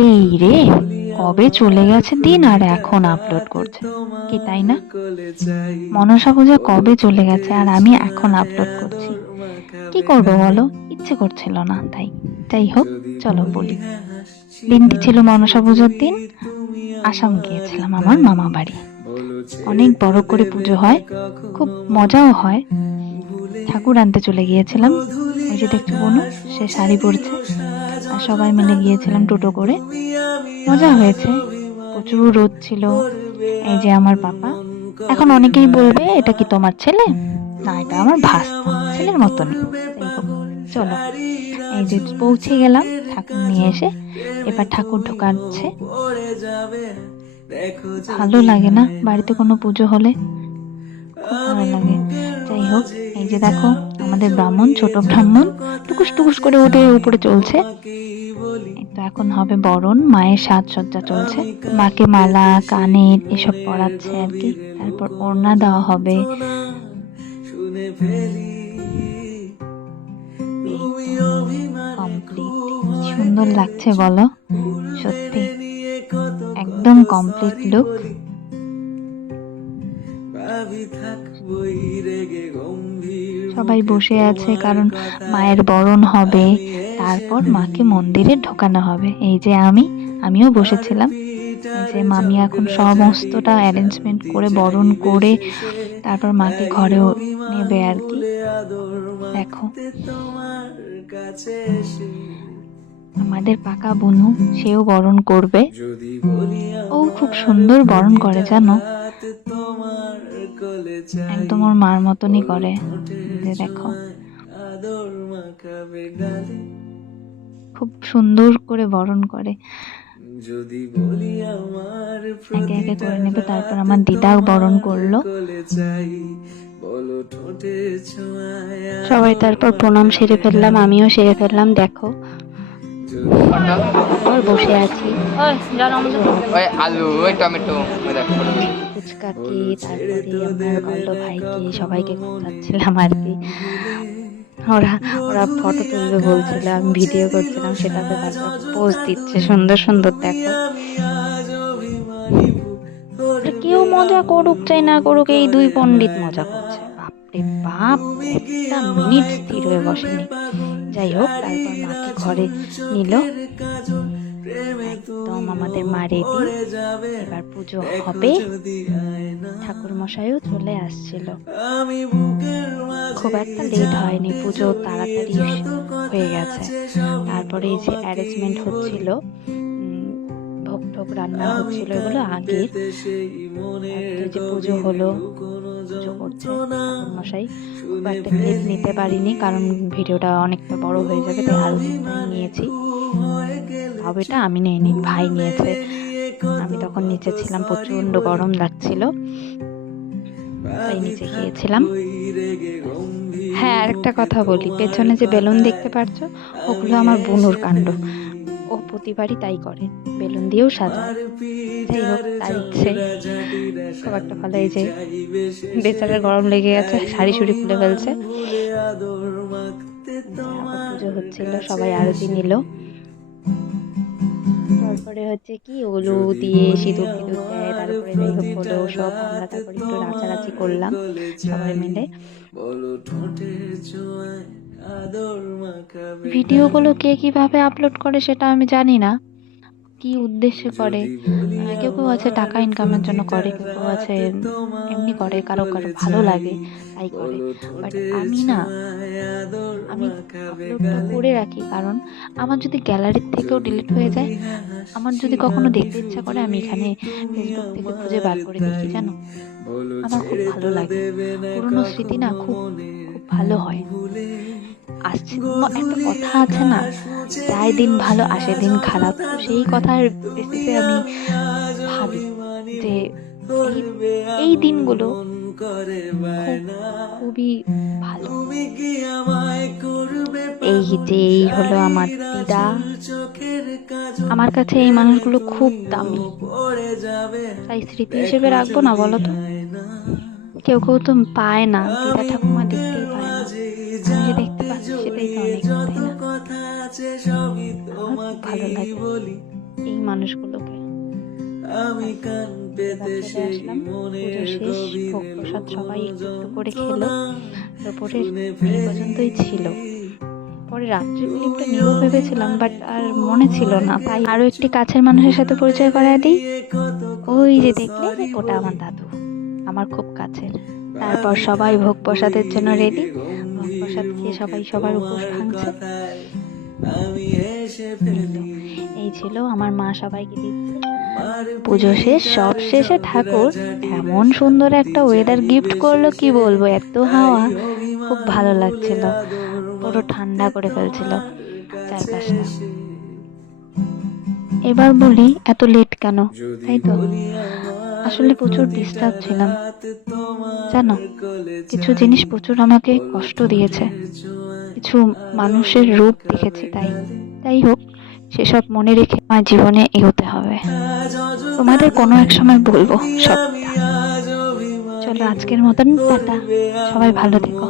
এই রে, কবে চলে গেছে দিন আর এখন আপলোড করছে, কি তাই না? মনসা পূজা কবে চলে গেছে আর আমি এখন আপলোড করছি। কি করব বলো, ইচ্ছে করছিল না তাই। যাই হোক, চলো বলি। দিনটি ছিল মনসা পুজোর দিন। আসাম গিয়েছিলাম আমার মামা বাড়ি। অনেক বড় করে পুজো হয়, খুব মজাও হয়। ঠাকুর আনতে চলে গিয়েছিলাম। ওই যে দেখছো বোনু, সে শাড়ি পরছে। আর সবাই মিলে গিয়েছিলাম টোটো করে। মজা হয়েছে, প্রচুর রোদ ছিল। এই যে আমার পাপা। এখন অনেকেই বলবে এটা কি তোমার ছেলে? না, এটা আমার ভাস্তা, ছেলের মতনই। যাই হোক, চলো। এই যে পৌঁছে গেলাম ঠাকুর নিয়ে এসে। এবার ঠাকুর ঢোকাচ্ছে। ভালো লাগে না বাড়িতে কোনো পুজো হলে? খুব ভালো লাগে। যাই হোক, এই যে দেখো, আমাদের ব্রাহ্মণ, ছোট ব্রাহ্মণ টুকুস টুকুস করে উঠে উপরে চলছে। এই তো এখন হবে বরণ, মায়ের সাজসজ্জা চলছে। মাকে মালা, কানের এসব পরাচ্ছে আর কি। তারপর ওড়না দেওয়া হবে। এই তো কমপ্লিট। সুন্দর লাগছে বলো? সত্যি একদম কমপ্লিট লুক। সবাই বসে আছে কারণ মায়ের বরণ হবে, তারপর মাকে মন্দিরে ঢোকানো হবে। এই যে আমিও বসেছিলাম। এই যে মামি এখন সমস্তটা অ্যারেঞ্জমেন্ট করে বরণ করে তারপর মাকে ঘরেও নেবে আর কি। দেখো, আমাদের পাকা বুনু, সেও বরণ করবে। ও খুব সুন্দর বরণ করে জানো, একদম ওর মার মতনই করে। যে দেখো, খুব সুন্দর করে বরণ করে। একে একে করে নেবে, তারপর আমার দিদা বরণ করলো। সবাই তারপর প্রণাম সেরে ফেললাম, আমিও সেরে ফেললাম। দেখো, তারপর বসে আছি। ওই আলু, ওই টমেটো, ওই দেখো। ফুচকাকে, তারপরে আমার বড় ভাইকে, সবাইকে খোঁচাচ্ছিলাম আর কি। ওরা ওরা ফটো তুলবে বলছিল, আমি ভিডিও করছিলাম সেটাতে। তারপর পোজ দিচ্ছে সুন্দর সুন্দর, দেখো। আর কেউ মজা করুক চাই না করুক, এই দুই পণ্ডিত মজা করছে। বাপরে বাপ, একটা মিনিট স্থির হয়ে বসেনি। যাই হোক, তারপর মাকে ঘরে নিল। একদম আমাদের মা রেডি, এবার পুজো হবে। ঠাকুর মশাইও চলে আসছিল। খুব একটা লেট হয়নি, পুজো তাড়াতাড়ি হয়ে গেছে। তারপরে এই যে অ্যারেঞ্জমেন্ট হচ্ছিল, ভোগ টোগ রান্না হচ্ছিল, এগুলো আগের। তারপরে যে পুজো হলো, পুজো করছে ঠাকুর মশাই। খুব একটা ক্লিপ নিতে পারিনি কারণ ভিডিওটা অনেকটা বড় হয়ে যাবে, তাই আরতিটাই নিয়েছি। তাও এটা আমি নিইনি, ভাই নিয়েছে। আমি তখন নিচে ছিলাম, প্রচন্ড গরম লাগছিল, তাই নিচে গিয়েছিলাম। হ্যাঁ, আরেকটা কথা বলি, পেছনে যে বেলুন দেখতে পাচ্ছ, ওগুলো আমার বুনুর কাণ্ড। ও প্রতিবারই তাই করে, বেলুন দিয়েও সাজায়। যাই হোক, তার ইচ্ছে। খুব একটা ভালো। এই যে বেচারার গরম লেগে গেছে, শাড়ি শুড়ি খুলে ফেলছে। আবার পুজো হচ্ছিল, সবাই আরতি নিল। তারপরে হচ্ছে কি, ওগুলো দিয়ে সিঁদুর টিঁদুর দেয়। তারপরে যাই হোক হলো সব, আমরা তারপরে একটু নাচানাচি করলাম সবাই মিলে। ভিডিওগুলো কে কিভাবে আপলোড করে সেটা আমি জানি না, কি উদ্দেশ্যে করে। কেউ কেউ আছে টাকা ইনকামের জন্য করে, কেউ কেউ আছে এমনি করে, কারো কারো ভালো লাগে তাই করে। বাট আমি না, আমি আপলোডটা করে রাখি কারণ আমার যদি গ্যালারির থেকেও ডিলিট হয়ে যায়, আমার যদি কখনো দেখতে ইচ্ছা করে, আমি এখানে ফেসবুক থেকে খুঁজে বার করে দেখি জানো। আমার খুব ভালো লাগে, পুরনো স্মৃতি না খুব খুব ভালো হয়। আসছে একটা কথা আছে না, যায় দিন ভালো আসে দিন খারাপ, তো সেই কথার বেসিসে আমি ভাবি যে এই এই দিনগুলো খুব খুবই ভালো। এই হলো আমার দিদা। আমার কাছে এই মানুষগুলো খুব দামি, তাই স্মৃতি হিসেবে রাখবো না বলো তো? কেউ কেউ তো পায় না, দিদা ঠাকুমা দেখতেই পায় না। আমি যে দেখতে পাচ্ছি সেটাই তো অনেক, তাই না? আমার খুব ভালো লাগে। এই মানুষগুলোকে। এবার চলে আসলাম, পুজো শেষ, ভোগ প্রসাদ সবাই একটু একটু করে খেলো। দুপুরের এই পর্যন্তই ছিল। পরে রাত্রে ক্লিপটা নিব ভেবেছিলাম, বাট আর মনে ছিল না, তাই আরো একটি কাছের মানুষের সাথে পরিচয় করায় দিই। ওই যে দেখলে, ওটা আমার দাদু, আমার খুব কাছের। তারপর সবাই ভোগ প্রসাদের জন্য রেডি। ভোগ প্রসাদ খেয়ে সবাই সবার উপোস ভাঙছে। এই তো, এই ছিল আমার মা সবাইকে দিচ্ছে। পুজো শেষ, সব শেষে ঠাকুর এমন সুন্দর একটা ওয়েদার গিফট করলো, কি বলবো, এত হাওয়া, খুব ভালো লাগছিল, পুরো ঠান্ডা করে ফেলছিল চারপাশটা। এবার বলি, এত লেট কেন, তাই তো? আসলে প্রচুর ডিস্টার্ব ছিলাম, জানো, কিছু জিনিস প্রচুর আমাকে কষ্ট দিয়েছে, কিছু মানুষের রূপ দেখেছি, তাই তাই হোক, সেসব মনে রেখে আমার জীবনে এগোতে হবে। তোমাদের কোনো এক সময় বলবো সবটা। চলো আজকের মতন টাটা, সবাই ভালো থেকো।